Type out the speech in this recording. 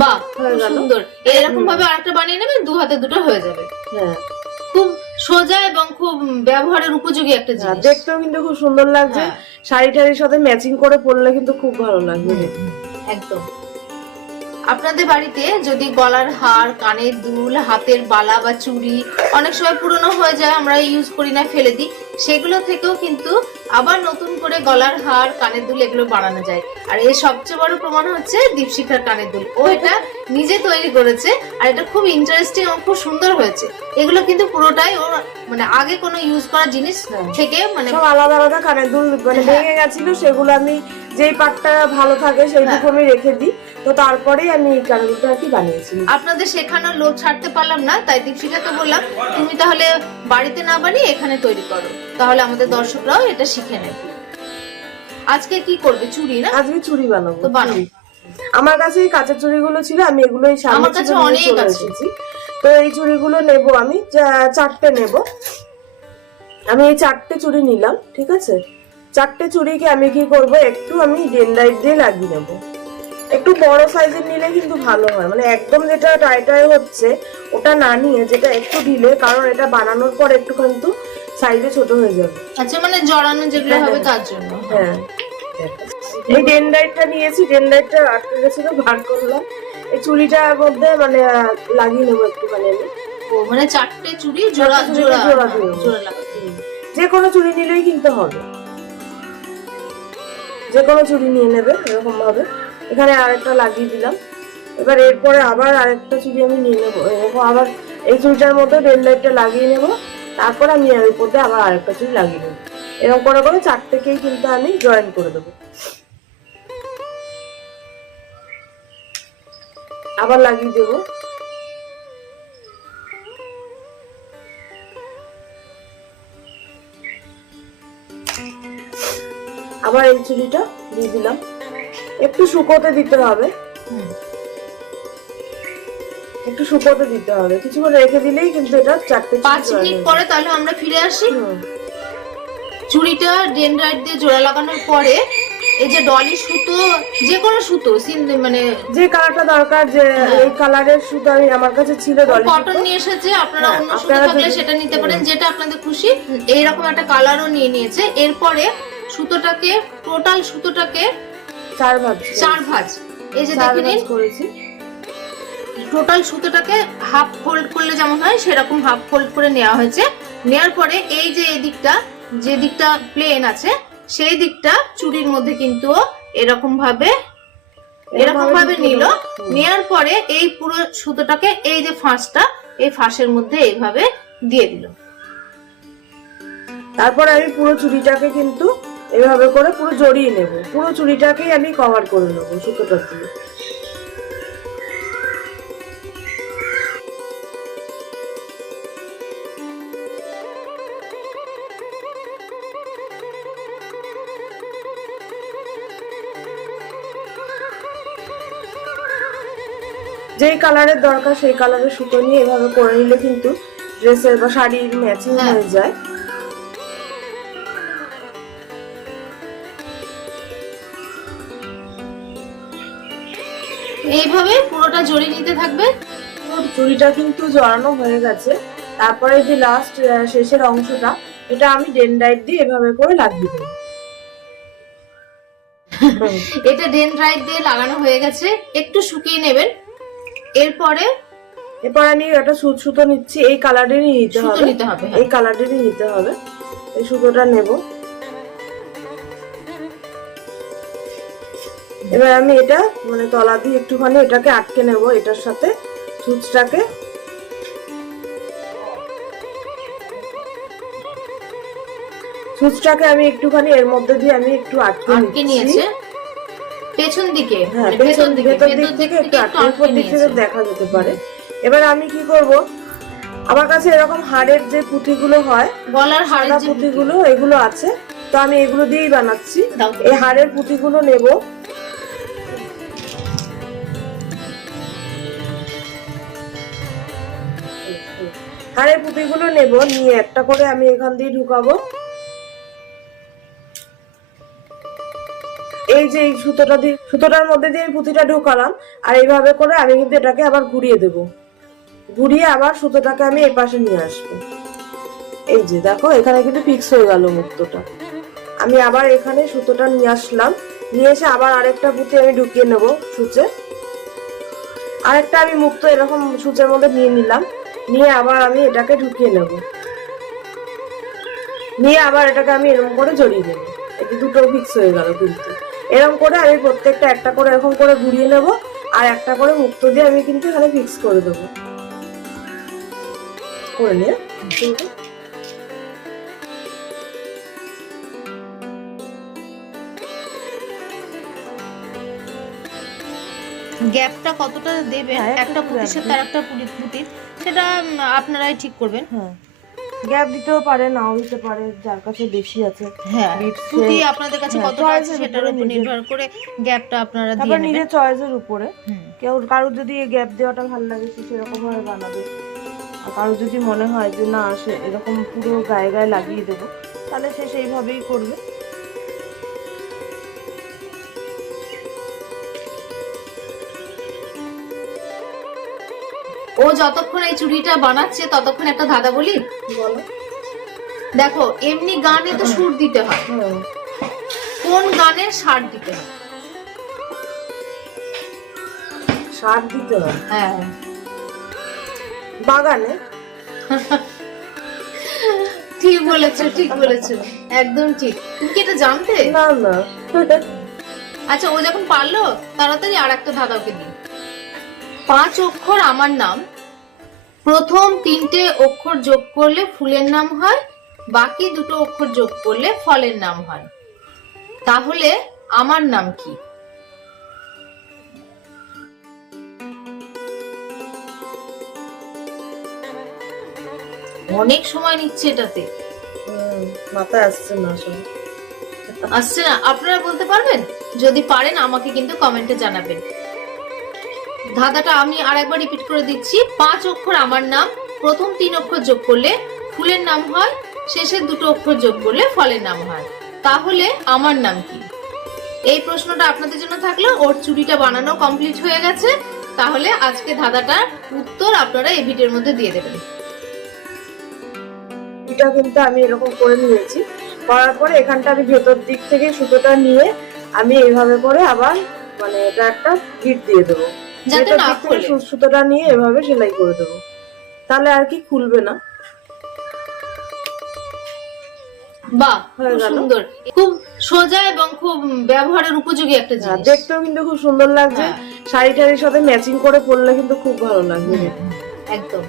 বাহ, খুব সুন্দর। এরকম ভাবে আরেকটা বানিয়ে নেবেন, দু হাতে দুটো হয়ে যাবে। হ্যাঁ, খুব সোজা এবং খুব ব্যবহারের উপযোগী একটা জিনিস। দেখতেও কিন্তু খুব সুন্দর লাগছে। শাড়ি টাড়ির সাথে ম্যাচিং করে পরলে কিন্তু খুব ভালো লাগবে। একদম। আপনাদের বাড়িতে যদি গলার হার, কানের দুল, হাতের বালা বা চুড়ি অনেক সময় পুরনো হয়ে যায়, আমরা ইউজ করি না, ফেলে দিই, সেগুলো থেকেও কিন্তু আবার নতুন করে গলার হার, কানের দুল এগুলো বানানো যায়। আর এর সবচেয়ে বড় প্রমাণ হচ্ছে দীপশিখার কানের দুল। ও এটা নিজে তৈরি করেছে, আর এটা খুব ইন্টারেস্টিং এবং খুব সুন্দর হয়েছে। এগুলো কিন্তু পুরোটাই ওর মানে আগে কোনো ইউজ করা জিনিস থেকে, মানে সব আলাদা আলাদা কানের দুল মানে ভেঙে গেছিল, সেগুলো আমি যেই পাটটা ভালো থাকে সেইটুকু আমি রেখে দিই। তো তারপরেই আমি এই কানের দুলটা আর কি বানিয়েছি। আপনাদের শেখানোর লোভ ছাড়তে পারলাম না, তাই দীপশিখাকে বললাম তুমি তাহলে বাড়িতে না বানিয়ে এখানে তৈরি করো, তাহলে আমাদের দর্শকরাও এটা শিখে নেবে। আজকে কি করবে? চুড়ি না? আজকে চুড়ি বানাবো। তো বানাবো। আমার কাছে এই কাঁচের চুড়িগুলো ছিল, আমি এগুলো এই সামনে আমার কাছে অনেক আছে। তো এই চুড়িগুলো নেব, আমি 4টে নেব। আমি এই 4টে চুড়ি নিলাম, ঠিক আছে। 4টে চুড়িকে আমি কি করব, একটু আমি ডেনড্রাইট দিয়ে লাগিয়ে নেব। একটু বড় সাইজের নিলে কিন্তু ভালো হয়, মানে একদম যেটা টাই হচ্ছে ওটা না নিয়ে যেটা একটু ঢিলে, কারণ এটা বানানোর পর একটু কিন্তু সাইজে ছোট হয়ে যাবে। আচ্ছা, মানে জড়ানো যেগুলো হবে তার জন্য। হ্যাঁ, এই ডেনড্রাইটটা নিয়েছি, ডেনড্রাইটটা আটকে গেছিল, বার করলাম। এই চুড়িটার মধ্যে মানে লাগিয়ে নেবো একটুখানি আমি। ও মানে 4টে চুড়ি জোড়া জোড়া জোড়া জোড়া লাগাতে। যে কোনো চুড়ি নিলেই কিনতে হবে, যে কোনো চুড়ি নিয়ে নেবে এরকম ভাবে। এখানে আরেকটা লাগিয়ে দিলাম। এবার এরপরে আবার আরেকটা চুড়ি আমি নিয়ে নেবো, এরকম আবার এই চুড়িটার মধ্যে ডেনড্রাইটটা লাগিয়ে নেবো। তারপর আমি এর উপর দিয়ে আবার আরেকটা চুড়ি লাগিয়ে নেবো। এরকম করে করে 4টেকেই কিন্তু আমি জয়েন করে দেবো। আবার লাগিয়ে দেবো। আবার এই চুড়িটা দিয়ে দিলাম, একটু শুকোতে দিতে হবে, একটু শুকোতে দিতে হবে, কিছুক্ষণ রেখে দিলেই কিন্তু এটা 4টে 5 মিনিট পরে তাহলে আমরা ফিরে আসি। চুড়িটা ডেনড্রাইট দিয়ে জোড়া লাগানোর পরে এই যে ডলি সুতো, যে কোনো সুতো মানে যে কালারটা দরকার, যে এই কালারের সুতো আমি আমার কাছে ছিল, ডলি কটন নিয়ে এসেছে, আপনারা অন্য সুতো থাকলে সেটা নিতে পারেন, যেটা আপনাদের খুশি। এইরকম একটা কালারও নিয়ে নিয়েছে। এরপরে সুতোটাকে, টোটাল সুতোটাকে 4 ভাঁজ, এই যে দেখে নিন, করেছি। টোটাল সুতোটাকে হাফ ফোল্ড করলে যেমন হয় সেরকম হাফ ফোল্ড করে নেওয়া হয়েছে। নেওয়ার পরে এই যে এদিকটা, যে দিকটা প্লেন আছে সেই দিকটা চুড়ির মধ্যে কিন্তু এরকম ভাবে নিল। নেওয়ার পরে এই পুরো সুতোটাকে এই যে ফাঁসটা, এই ফাঁসের মধ্যে এইভাবে দিয়ে দিল। তারপর আমি পুরো চুড়িটাকে কিন্তু এভাবে করে পুরো জড়িয়ে নেব, পুরো চুড়িটাকেই আমি কভার করে নেবো সুতোটা দিয়ে। যেই কালারের দরকার সেই কালারের সুতো নিয়ে এভাবে করে নিলে কিন্তু ড্রেসের বা শাড়ির ম্যাচিং হয়ে যায়। এইভাবে পুরোটা জড়িয়ে নিতে থাকবে। চুড়িটা কিন্তু জড়ানো হয়ে গেছে। তারপরে যে লাস্ট শেষের অংশটা, এটা আমি ডেনড্রাইট দিয়ে এভাবে করে লাগিয়ে দেবো। এটা ডেনড্রাইট দিয়ে লাগানো হয়ে গেছে, একটু শুকিয়ে নেবেন। এরপর আমি একটা সুতো নিচ্ছি, এই কালারেরই নিতে হবে, এই কালারেরই নিতে হবে। এই সুতোটা নেব। এবার আমি এটা মানে তলা দিয়ে একটুখানি এটাকে আটকে নেব, এটার সাথে সুচটাকে। সুচটাকে আমি একটুখানি এর মধ্যে দিয়ে আমি একটু আটকে নিয়েছি পেছন দিকে, হ্যাঁ পেছন দিকে, ভেতর দিক থেকে একটু উপর দিক থেকে দেখা যেতে পারে। এবার আমি কি করব, আমার কাছে এরকম হাড়ের যে পুঁতিগুলো হয়, গলার হাড়ের পুঁতিগুলো, এগুলো আছে, তো আমি এগুলো দিয়েই বানাচ্ছি। এই হাড়ের পুঁতিগুলো নেব, হাড়ের পুঁতিগুলো নেব, নিয়ে একটা করে আমি এখান দিয়ে ঢুকাবো। এই এই যে এই সুতোটার মধ্যে দিয়ে আমি পুঁতিটা ঢোকালাম, আর এইভাবে করে আমি কিন্তু এটাকে আবার ঘুরিয়ে দেব। ঘুরিয়ে আবার সুতোটাকে আমি এই পাশে নিয়ে আসবো। এই যে দেখো এখানে কিন্তু ফিক্স হয়ে গেল মুক্তটা। আমি আবার এখানে সুতোটা নিয়ে আসলাম, নিয়ে এসে আবার আরেকটা পুঁতি আমি ঢুকিয়ে নেব সূচে। আরেকটা আমি মুক্ত এরকম সূচের মধ্যে নিয়ে নিলাম, নিয়ে আবার আমি এটাকে ঢুকিয়ে নেব, নিয়ে আবার এটাকে আমি এরকম করে জড়িয়ে দেবো। এটি দুটো ফিক্স হয়ে গেল। কিন্তু এরকম করে আমি প্রত্যেকটা একটা করে এরকম করে ঘুরিয়ে নেব, আর একটা করে মুক্ত দিয়ে আমি কিন্তু এখানে ফিক্স করে দেবো। করে নিয়ে গ্যাপটা কতটা দেবেন একটা পুঁতির সাথে আর একটা পুঁতির, সেটা আপনারাই ঠিক করবেন। হ্যাঁ, গ্যাপ দিতেও পারে, নাও দিতে পারে, যার কাছে বেশি আছে। হ্যাঁ, পুঁতি আপনাদের কাছে কতটা আছে সেটার উপর নির্ভর করে গ্যাপটা আপনারা দিয়ে নেবেন নিজের চয়েসের উপরে। কেউ কারোর যদি গ্যাপ দেওয়াটা ভালো লাগে সে সেরকম ভাবে বানাবে, আর কারোর যদি মনে হয় যে না সে এরকম পুরো গায়ে গায়ে লাগিয়ে দেবো, তাহলে সে সেইভাবেই করবে। ও যতক্ষণ এই চুড়িটা বানাচ্ছে ততক্ষণ একটা ধাঁধা বলি। বলো। দেখো, এমনি গানে তো সুর দিতে হয়, কোন গানের সার দিতে হয়? সার দিতে হয়? হ্যাঁ, বাগানে। ঠিক বলেছো, ঠিক বলেছো, একদম ঠিক। তুমি কি এটা জানতে? না না। আচ্ছা, ও যখন পারলো তাড়াতাড়ি আর একটা ধাঁধা ওকে দিই। 5 অক্ষর আমার নাম, প্রথম 3টে অক্ষর যোগ করলে ফুলের নাম হয়, বাকি 2টো অক্ষর যোগ করলে ফলের নাম হয়, তাহলে আমার নাম কি? অনেক সময় নিচ্ছে এটাতে, মাথায় আসছে না, আসছে না। আপনারা বলতে পারবেন? যদি পারেন আমাকে কিন্তু কমেন্টে জানাবেন। ধাঁধাটা আমি আরেকবার রিপিট করে দিচ্ছি। 5 অক্ষর আমার নাম, প্রথম 3 অক্ষর যোগ করলে ফুলের নাম হয়, শেষের 2টো অক্ষর যোগ করলে ফলের নাম হয়, তাহলে আমার নাম কি? এই প্রশ্নটা আপনাদের জন্য থাকলো। ওর চুড়িটা বানানো কমপ্লিট হয়ে গেছে, তাহলে আজকে ধাঁধাটার উত্তর আপনারা এই ভিডিওর মধ্যে দিয়ে দেবেন। এটা কিন্তু আমি এরকম করে নিয়েছি, করার পরে এখানটা আমি ভেতর দিক থেকে সুতোটা নিয়ে আমি এইভাবে করে আবার মানে এটা একটা গিট দিয়ে দেবো, যাতে না খুলে। সুতোটা নিয়ে এভাবে সেলাই করে দেবো, তাহলে আর কি খুলবে না। বাহ, খুব সুন্দর, খুব সোজা এবং খুব ব্যবহারের উপযোগী একটা জিনিস। দেখতেও কিন্তু খুব সুন্দর লাগছে, শাড়ি টাড়ির সাথে ম্যাচিং করে পরলে কিন্তু খুব ভালো লাগবে। একদম।